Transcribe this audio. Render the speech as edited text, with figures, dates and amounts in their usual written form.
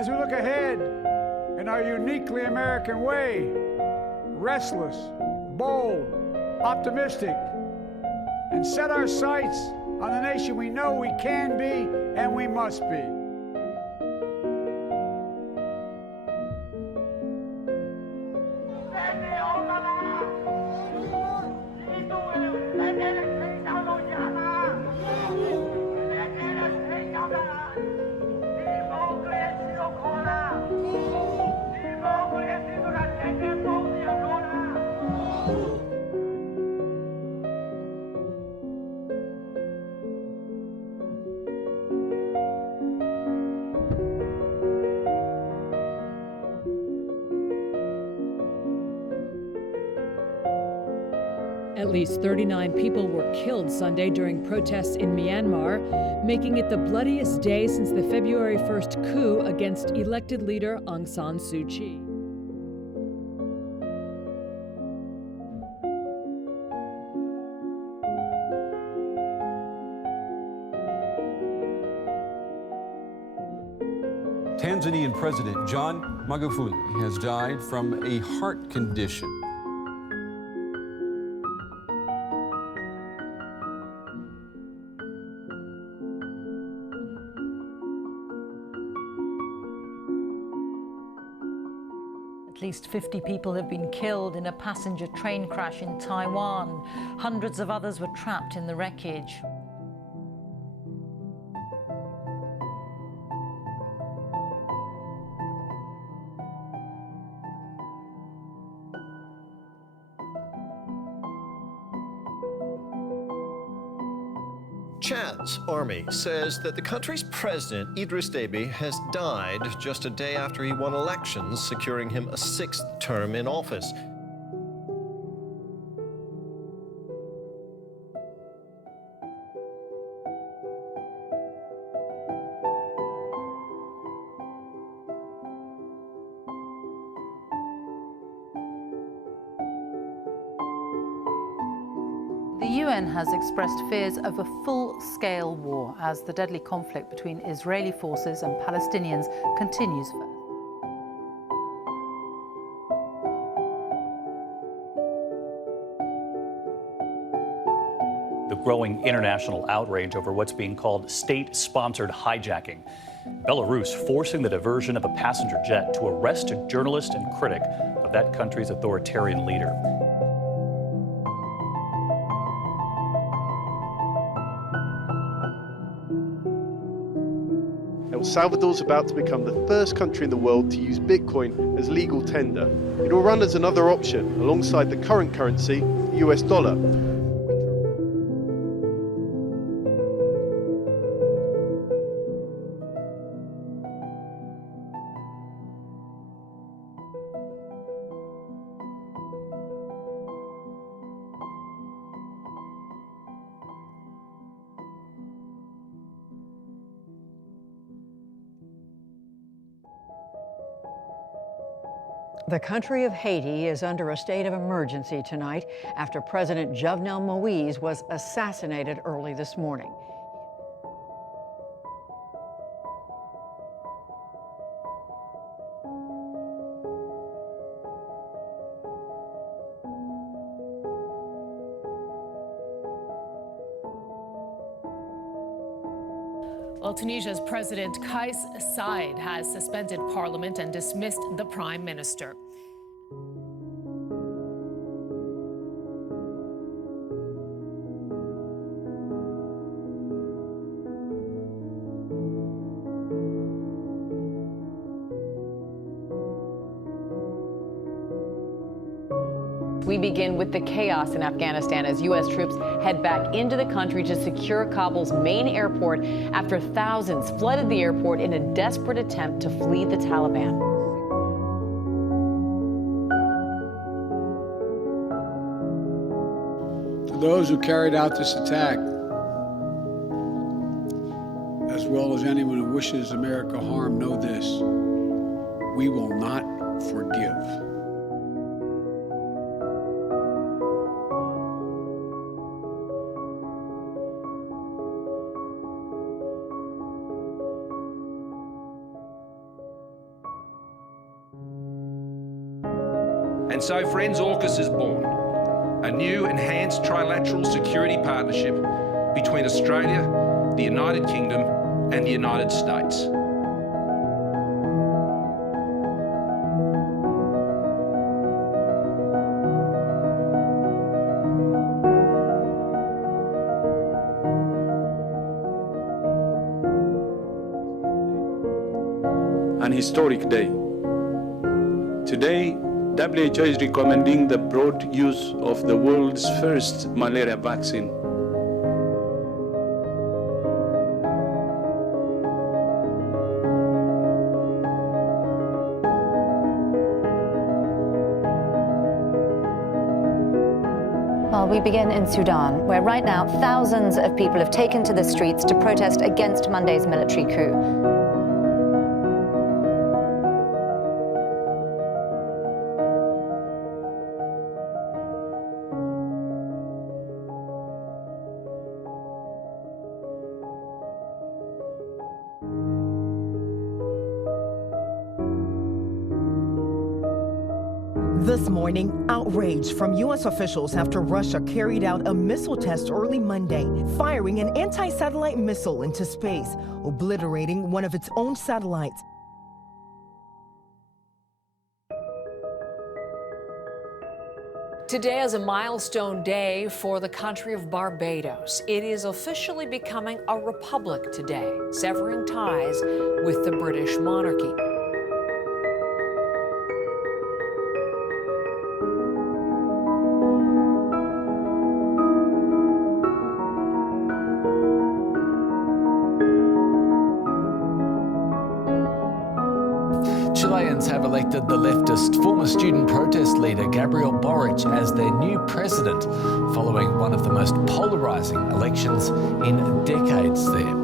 As we look ahead in our uniquely American way, restless, bold, optimistic, and set our sights on the nation we know we can be and we must be. At least 39 people were killed Sunday during protests in Myanmar, making it the bloodiest day since the February 1st coup against elected leader Aung San Suu Kyi. Tanzanian President John Magufuli has died from a heart condition. At least 50 people have been killed in a passenger train crash in Taiwan. Hundreds of others were trapped in the wreckage. Chad's army says that the country's president, Idris Deby, has died just a day after he won elections, securing him a 6th term in office. The UN has expressed fears of a full-scale war as the deadly conflict between Israeli forces and Palestinians continues further. The growing international outrage over what's being called state-sponsored hijacking. Belarus forcing the diversion of a passenger jet to arrest a journalist and critic of that country's authoritarian leader. El Salvador's about to become the first country in the world to use Bitcoin as legal tender. It will run as another option alongside the current currency, the US dollar. The country of Haiti is under a state of emergency tonight after President Jovenel Moïse was assassinated early this morning. Well, Tunisia's President Kais Saied has suspended parliament and dismissed the prime minister. We begin with the chaos in Afghanistan as U.S. troops head back into the country to secure Kabul's main airport after thousands flooded the airport in a desperate attempt to flee the Taliban. To those who carried out this attack, as well as anyone who wishes America harm, know this: we will not forgive. And so, friends, AUKUS is born, a new enhanced trilateral security partnership between Australia, the United Kingdom and the United States. An historic day. Today, WHO is recommending the broad use of the world's first malaria vaccine. Well, we begin in Sudan, where right now thousands of people have taken to the streets to protest against Monday's military coup. This morning, outrage from U.S. officials after Russia carried out a missile test early Monday, firing an anti-satellite missile into space, obliterating one of its own satellites. Today is a milestone day for the country of Barbados. It is officially becoming a republic today, severing ties with the British monarchy. Chileans have elected the leftist former student protest leader Gabriel Boric as their new president, following one of the most polarising elections in decades there.